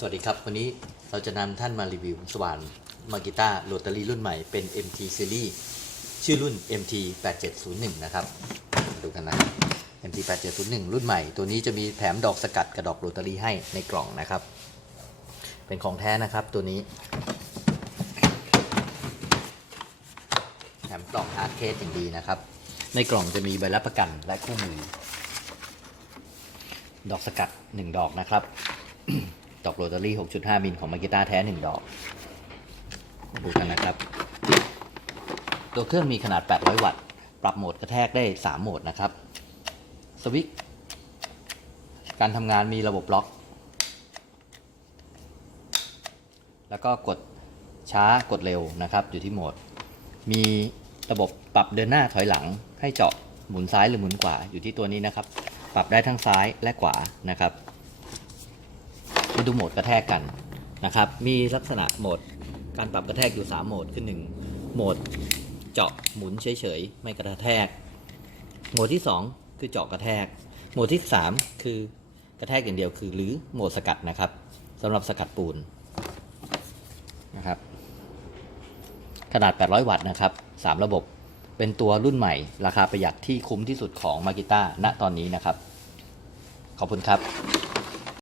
สวัสดีครับ วันนี้เราจะนำท่านมารีวิวสว่านมากิต้าโรตารี่รุ่นใหม่เป็น MT Series ชื่อรุ่น MT 8701นะครับ ดูกันนะครับ MT 8701รุ่นใหม่ ตัวนี้จะมีแถมดอกสกัดกระดอกโรตารี่ให้ในกล่องนะครับ เป็นของแท้นะครับตัวนี้ แถมกล่องฮาร์เคสอย่างดีนะครับ ในกล่องจะมีใบรับประกันและคู่มือ ดอกสกัด 1 ดอกนะครับ อกโรตารี่ 6.5 มิลของมากิต้าแท้ 1 ดอก มาดูกันนะครับ ตัวเครื่องมีขนาด 800 วัตต์ ปรับโหมดกระแทกได้ 3 โหมดนะครับ สวิตช์การทำงานมีระบบล็อก แล้วก็กดช้ากดเร็วนะครับ อยู่ที่โหมด มีระบบปรับเดินหน้าถอยหลัง ให้เจาะหมุนซ้ายหรือหมุนขวาอยู่ที่ตัวนี้นะครับ ปรับได้ทั้งซ้ายและขวานะครับ มาดูโหมดกระแทกกันนะครับ มีลักษณะโหมดการปรับกระแทกอยู่ 3 โหมดคือ1โหมดเจาะหมุนเฉยๆ ไม่กระแทก โหมดที่ 2 คือเจาะกระแทก โหมดที่ 3 คือกระแทกอย่างเดียวคือหรือโหมดสกัดนะครับสำหรับสกัดปูนนะครับขนาด 800 วัตต์นะครับ 3 ระบบเป็นตัวรุ่นใหม่ ราคาประหยัดที่คุ้มที่สุดของมากิต้าณตอนนี้นะครับ ขอบคุณครับ